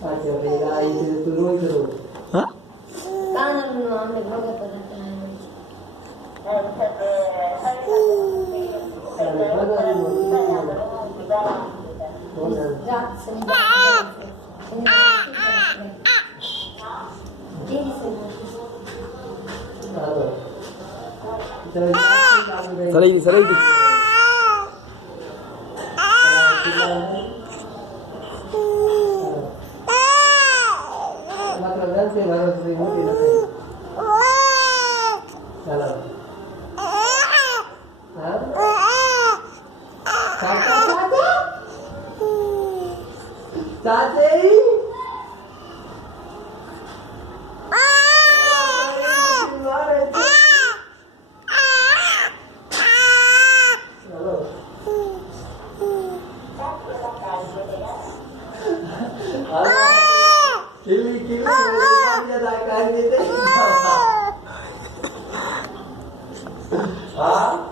अच्छा मेरा इसे तो रोज रो हाँ कानून हमने भोगे पड़ता है अरे बड़ा रात से सही सही मतलब दल से भरोस से मोटी नहीं चलो हाँ चाचा चाचे Kili dia dah kali dia. Ah?